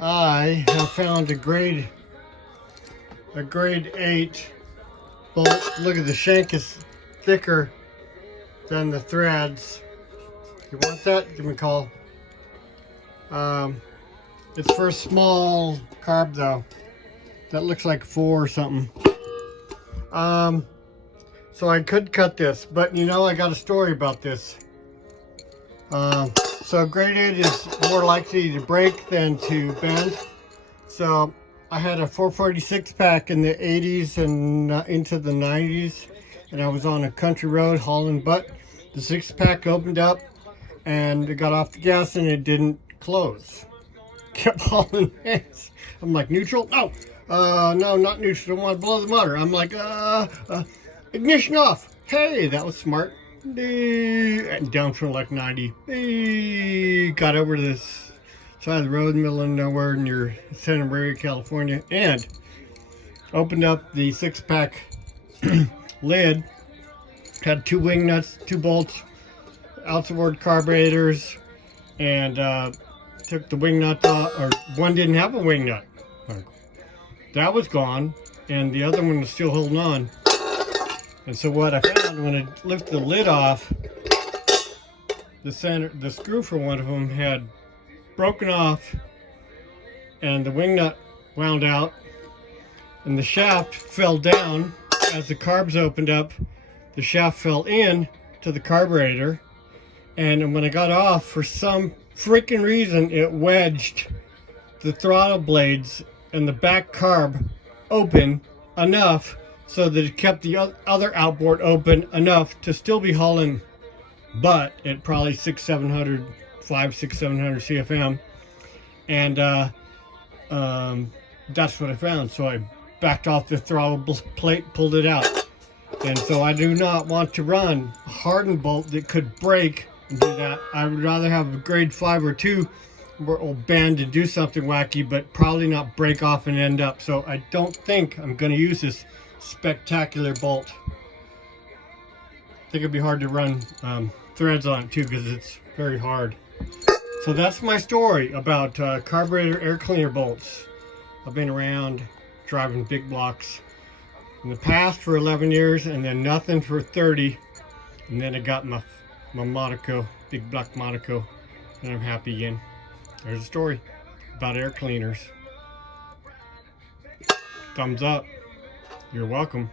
I have found a grade 8 bolt. Look at the shank is thicker than the threads. You want that? Give me a call. It's for a small carb though. That looks like 4 or something. So I could cut this, but you know, I got a story about this. So grade 8 is more likely to break than to bend. So I had a 446 pack in the 80s and into the 90s, and I was on a country road hauling butt. The 6-pack opened up and it got off the gas and it didn't close. Kept hauling ass. I'm like, neutral? No, no, not neutral. Don't want to blow the motor. I'm like, ignition off. Hey, that was smart. And down for like 90. Got over to this side of the road in the middle of nowhere near Santa Maria, California, and opened up the 6-pack lid. Had 2 wing nuts, 2 bolts, outboard carburetors, and took the wing nut off, or one didn't have a wing nut. That was gone, and the other one was still holding on. And so what I found when I lifted the lid off, the screw for one of them had broken off, and the wing nut wound out, and the shaft fell down as the carbs opened up. The shaft fell in to the carburetor, and when I got off, for some freaking reason, it wedged the throttle blades and the back carb open enough so that it kept the other outboard open enough to still be hauling butt at probably 600-700 CFM. And that's what I found. So I backed off the throttle plate, pulled it out. And so I do not want to run a hardened bolt that could break and do that. I would rather have a grade 5 or 2 where it'll bend and do something wacky, but probably not break off and end up. So I don't think I'm going to use this spectacular bolt. I think it'd be hard to run threads on it too, because it's very hard. So that's my story about carburetor air cleaner bolts. I've been around driving big blocks in the past for 11 years, and then nothing for 30, and then I got my Monaco, big black Monaco, and I'm happy again. There's a story about air cleaners. Thumbs up. You're welcome.